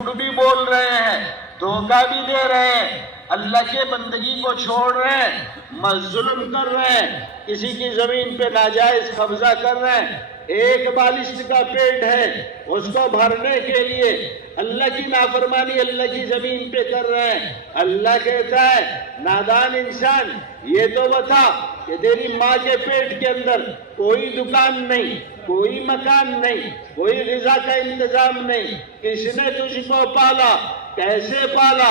جھوٹ بھی بول رہے ہیں، دھوکہ بھی دے رہے ہیں، اللہ کے بندگی کو چھوڑ رہے ہیں، ظلم کر رہے ہیں، کسی کی زمین پہ ناجائز قبضہ کر رہے ہیں۔ ایک بالشت کا پیٹ ہے، اس کو بھرنے کے لیے اللہ کی نافرمانی اللہ کی زمین پہ کر رہے ہیں۔ اللہ کہتا ہے نادان انسان یہ تو بتا کہ تیری ماں کے پیٹ کے اندر کوئی دکان نہیں، کوئی مکان نہیں، کوئی غذا کا انتظام نہیں، کس نے تجھ کو پالا، کیسے پالا؟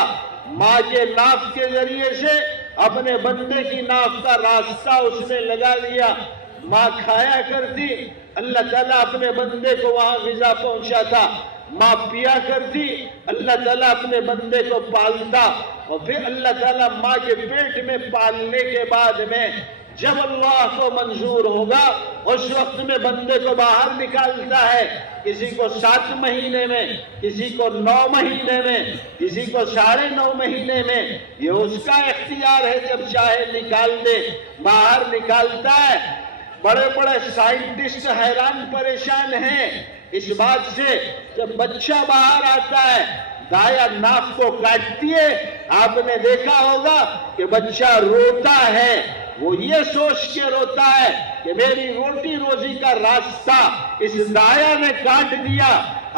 ماں کے ناف کے ذریعے سے اپنے بندے کی ناف کا راستہ اس نے لگا دیا۔ ماں کھایا کرتی، اللہ تعالیٰ اپنے بندے کو وہاں غذا پہنچاتا۔ ماں پیا کرتی، اللہ تعالیٰ اپنے بندے کو پالتا۔ اور پھر اللہ تعالیٰ ماں کے پیٹ میں پالنے کے بعد میں جب اللہ کو منظور ہوگا اس وقت میں بندے کو باہر نکالتا ہے، کسی کو 7 مہینے میں، کسی کو 9 مہینے میں، کسی کو 9.5 مہینے میں۔ یہ اس کا اختیار ہے، جب چاہے نکال دے، باہر نکالتا ہے۔ بڑے بڑے سائنٹسٹ حیران پریشان ہیں اس بات سے، جب بچہ باہر آتا ہے دایا ناف کو کاٹتی ہے، آپ نے دیکھا ہوگا کہ بچہ روتا ہے، وہ یہ سوچ کے روتا ہے کہ میری روٹی روزی کا راستہ اس دایا نے کاٹ دیا،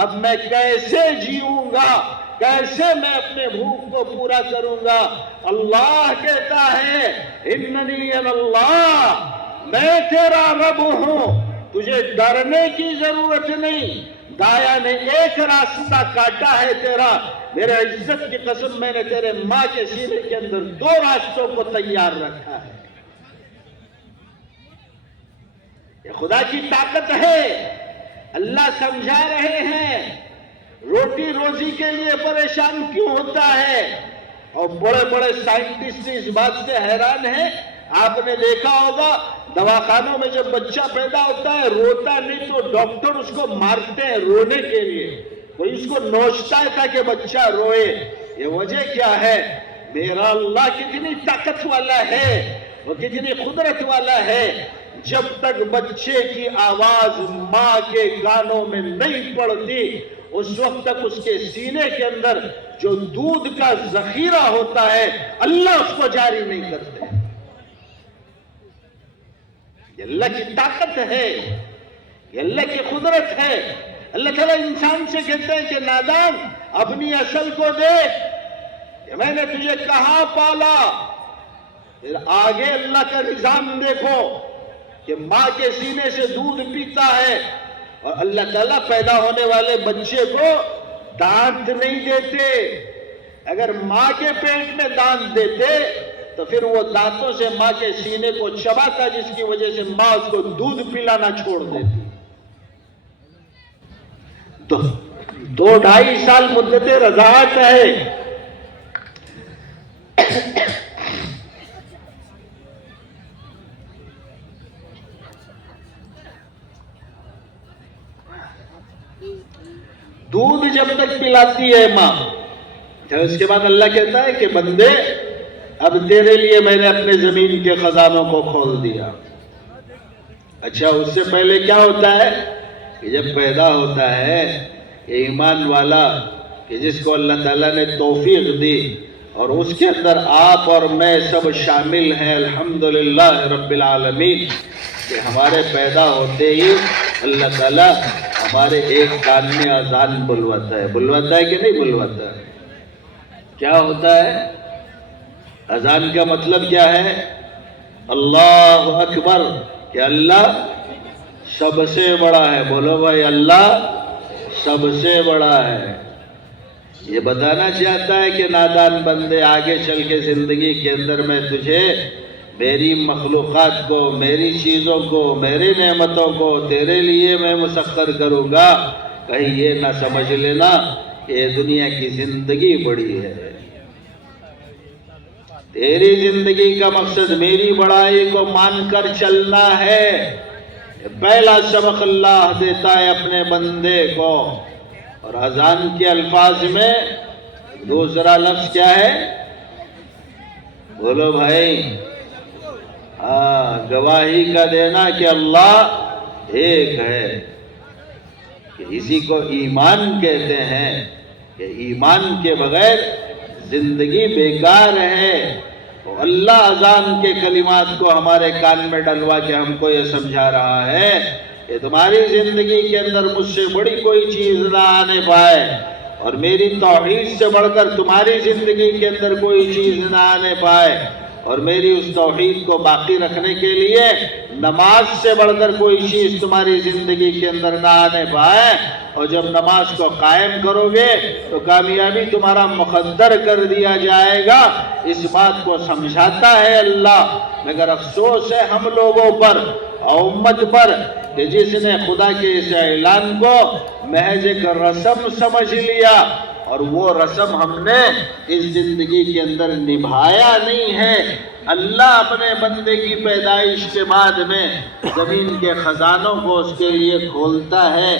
اب میں کیسے جیوں گا، کیسے میں اپنے بھوک کو پورا کروں گا۔ اللہ کہتا ہے اننی اللہ، میں تیرا رب ہوں، تجھے ڈرنے کی ضرورت نہیں۔ دایا نے ایک راستہ کاٹا ہے تیرا، میرے عزت کی قسم میں نے تیرے ماں کے سینے کے اندر 2 راستوں کو تیار رکھا ہے۔ یہ خدا کی طاقت ہے۔ اللہ سمجھا رہے ہیں روٹی روزی کے لیے پریشان کیوں ہوتا ہے، اور بڑے بڑے سائنٹسٹ اس بات سے حیران ہیں۔ آپ نے دیکھا ہوگا دواخانوں میں جب بچہ پیدا ہوتا ہے روتا نہیں تو ڈاکٹر اس کو مارتے ہیں رونے کے لیے، کوئی اس کو نوچتا ہے تاکہ بچہ روئے۔ یہ وجہ کیا ہے؟ میرا اللہ کتنی طاقت والا ہے، وہ کتنی قدرت والا ہے۔ جب تک بچے کی آواز ماں کے کانوں میں نہیں پڑتی اس وقت تک اس کے سینے کے اندر جو دودھ کا ذخیرہ ہوتا ہے اللہ اس کو جاری نہیں کرتے۔ یہ اللہ کی طاقت ہے، یہ اللہ کی قدرت ہے۔ اللہ تعالیٰ انسان سے کہتے ہیں کہ نادان اپنی اصل کو دیکھ کہ میں نے تجھے کہاں پالا۔ پھر آگے اللہ کا نظام دیکھو کہ ماں کے سینے سے دودھ پیتا ہے، اور اللہ تعالیٰ پیدا ہونے والے بچے کو دانت نہیں دیتے۔ اگر ماں کے پیٹ میں دانت دیتے تو پھر وہ دانتوں سے ماں کے سینے کو چباتا، جس کی وجہ سے ماں اس کو دودھ پلانا چھوڑ دیتی۔ تو 2-2.5 سال مدت رضاعت ہے۔ دودھ جب تک پلاتی ہے ماں، اس کے بعد اللہ کہتا ہے کہ بندے اب تیرے لیے میں نے اپنے زمین کے خزانوں کو کھول دیا۔ اچھا، اس سے پہلے کیا ہوتا ہے کہ جب پیدا ہوتا ہے ایمان والا کہ جس کو اللہ تعالیٰ نے توفیق دی اور اس کے اندر آپ اور میں سب شامل ہیں، الحمدللہ رب العالمین، کہ ہمارے پیدا ہوتے ہی اللہ تعالیٰ ہمارے ایک کان میں اذان بلواتا ہے کہ نہیں بلواتا ہے؟ کیا ہوتا ہے اذان کا مطلب؟ کیا ہے؟ اللہ اکبر، کہ اللہ سب سے بڑا ہے۔ بولو بھائی، اللہ سب سے بڑا ہے۔ یہ بتانا چاہتا ہے کہ نادان بندے آگے چل کے زندگی کے اندر میں تجھے میری مخلوقات کو، میری چیزوں کو، میری نعمتوں کو تیرے لیے میں مسخر کروں گا۔ کہیں یہ نہ سمجھ لینا کہ یہ دنیا کی زندگی بڑی ہے۔ تیری زندگی کا مقصد میری بڑائی کو مان کر چلنا ہے۔ پہلا سبق اللہ دیتا ہے اپنے بندے کو، اور اذان کے الفاظ میں دوسرا لفظ کیا ہے؟ بولو بھائی، گواہی کا دینا کہ اللہ ایک ہے، کہ اسی کو ایمان کہتے ہیں۔ کہ ایمان کے بغیر زندگی بیکار ہے۔ تو اللہ اذان کے کلمات کو ہمارے کان میں ڈلوا کے ہم کو یہ سمجھا رہا ہے کہ تمہاری زندگی کے اندر مجھ سے بڑی کوئی چیز نہ آنے پائے، اور میری توحید سے بڑھ کر تمہاری زندگی کے اندر کوئی چیز نہ آنے پائے، اور میری اس توحید کو باقی رکھنے کے لیے نماز سے بڑھ کر کوئی چیز تمہاری زندگی کے اندر نہ آنے پائے۔ اور جب نماز کو قائم کرو گے تو کامیابی تمہارا مقدر کر دیا جائے گا۔ اس بات کو سمجھاتا ہے اللہ، مگر افسوس ہے ہم لوگوں پر اور امت پر کہ جس نے خدا کے اس اعلان کو محض ایک رسم سمجھ لیا، اور وہ رسم ہم نے اس زندگی کے اندر نبھایا نہیں ہے۔ اللہ اپنے بندے کی پیدائش کے بعد میں زمین کے خزانوں کو اس کے لیے کھولتا ہے،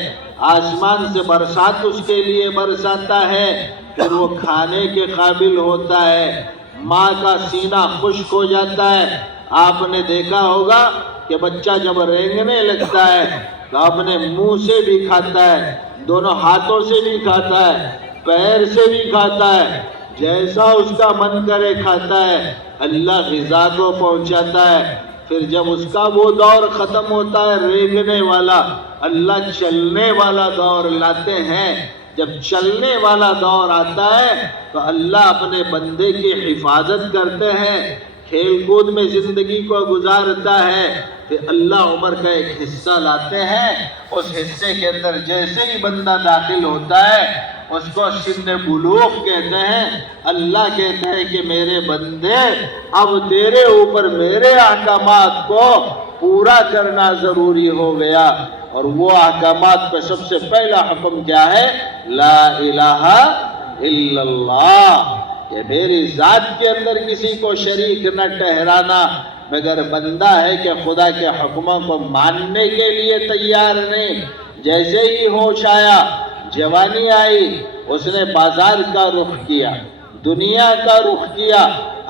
آسمان سے برسات اس کے لیے برساتا ہے، پھر وہ کھانے کے قابل ہوتا ہے، ماں کا سینہ خشک ہو جاتا ہے۔ آپ نے دیکھا ہوگا کہ بچہ جب رینگنے لگتا ہے تو اپنے منہ سے بھی کھاتا ہے، دونوں ہاتھوں سے بھی کھاتا ہے، پیر سے بھی کھاتا ہے، جیسا اس کا من کرے کھاتا ہے۔ اللہ غذا کو پہنچاتا ہے، پھر جب اس کا وہ دور ختم ہوتا ہے رینگنے والا، اللہ چلنے والا دور لاتے ہیں۔ جب چلنے والا دور آتا ہے تو اللہ اپنے بندے کی حفاظت کرتے ہیں، کھیل کود میں زندگی کو گزارتا ہے، پھر اللہ عمر کا ایک حصہ لاتے ہیں، اس حصے کے اندر جیسے ہی بندہ داخل ہوتا ہے اس کو سن بلوغ کہتے ہیں۔ اللہ کہتے ہیں کہ میرے بندے اب تیرے اوپر میرے احکامات کو پورا کرنا ضروری ہو گیا، اور وہ احکامات پہ سب سے پہلا حکم کیا ہے؟ لا الہ الا اللہ، کہ میری ذات کے اندر کسی کو شریک نہ ٹھہرانا، مگر بندہ ہے کہ خدا کے حکموں کو ماننے کے لیے تیار نہیں۔ جیسے ہی ہوش آیا، جوانی آئی، اس نے بازار کا رخ کیا، دنیا کا رخ کیا،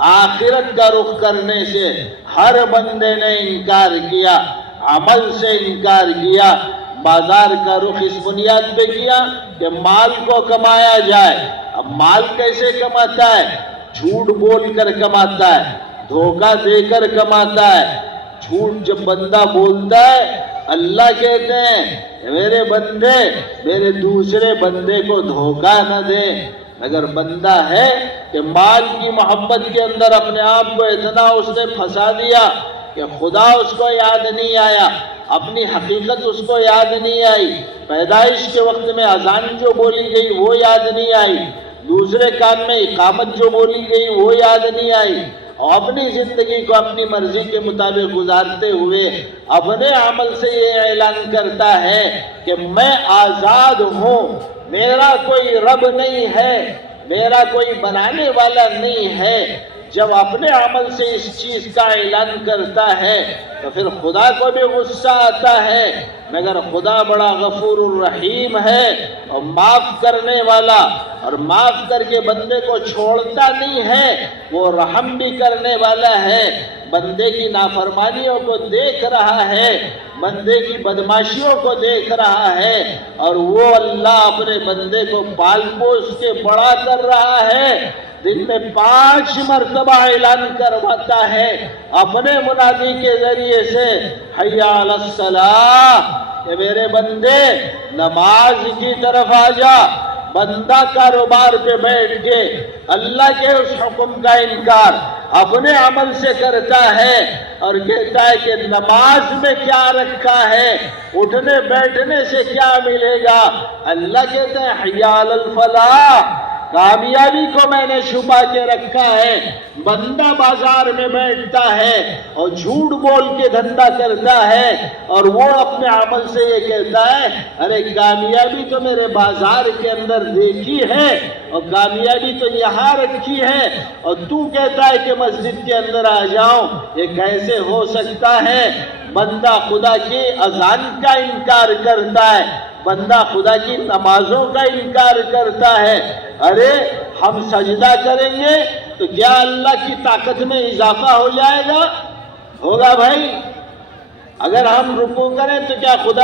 آخرت کا رخ کرنے سے ہر بندے نے انکار کیا، عمل سے انکار کیا۔ بازار کا رخ اس بنیاد پہ کیا کہ مال کو کمایا جائے۔ اب مال کیسے کماتا ہے؟ جھوٹ بول کر کماتا ہے، دھوکہ دے کر کماتا ہے۔ جھوٹ جب بندہ بولتا ہے، اللہ کہتے ہیں میرے بندے میرے دوسرے بندے کو دھوکہ نہ دے۔ اگر بندہ ہے کہ مال کی محبت کے اندر اپنے آپ کو اتنا اس نے پھنسا دیا کہ خدا اس کو یاد نہیں آیا، اپنی حقیقت اس کو یاد نہیں آئی، پیدائش کے وقت میں اذان جو بولی گئی وہ یاد نہیں آئی، دوسرے کام میں اقامت جو بولی گئی وہ یاد نہیں آئی، اور اپنی زندگی کو اپنی مرضی کے مطابق گزارتے ہوئے اپنے عمل سے یہ اعلان کرتا ہے کہ میں آزاد ہوں، میرا کوئی رب نہیں ہے، میرا کوئی بنانے والا نہیں ہے۔ جب اپنے عمل سے اس چیز کا اعلان کرتا ہے تو پھر خدا کو بھی غصہ آتا ہے، مگر خدا بڑا غفور الرحیم ہے اور معاف کرنے والا، اور معاف کر کے بندے کو چھوڑتا نہیں ہے، وہ رحم بھی کرنے والا ہے۔ بندے کی نافرمانیوں کو دیکھ رہا ہے، بندے کی بدماشیوں کو دیکھ رہا ہے، اور وہ اللہ اپنے بندے کو پال پوس کے بڑا کر رہا ہے۔ دن میں 5 مرتبہ اعلان کرواتا ہے اپنے منادی کے ذریعے سے، حی علی الصلاۃ، کہ میرے بندے نماز کی طرف آ جا۔ بندہ کاروبار پہ بیٹھ کے اللہ کے اس حکم کا انکار اپنے عمل سے کرتا ہے اور کہتا ہے کہ نماز میں کیا رکھا ہے، اٹھنے بیٹھنے سے کیا ملے گا۔ اللہ کہتا ہے حی علی الفلاح، کامیابی کو میں نے چھپا کے رکھا ہے۔ بندہ بازار میں بیٹھتا ہے اور جھوٹ بول کے دھندا کرتا ہے، اور وہ اپنے عمل سے یہ کہتا ہے ارے کامیابی تو میرے بازار کے اندر دیکھی ہے اور کامیابی تو یہاں رکھی ہے، اور تو کہتا ہے کہ مسجد کے اندر آ جاؤں، یہ کیسے ہو سکتا ہے؟ بندہ خدا کی اذان کا انکار کرتا ہے، بندہ خدا کی نمازوں کا انکار کرتا ہے۔ ارے ہم سجدہ کریں گے تو کیا اللہ کی طاقت میں اضافہ ہو جائے گا؟ ہوگا بھائی۔ اگر ہم رکوع کریں تو کیا خدا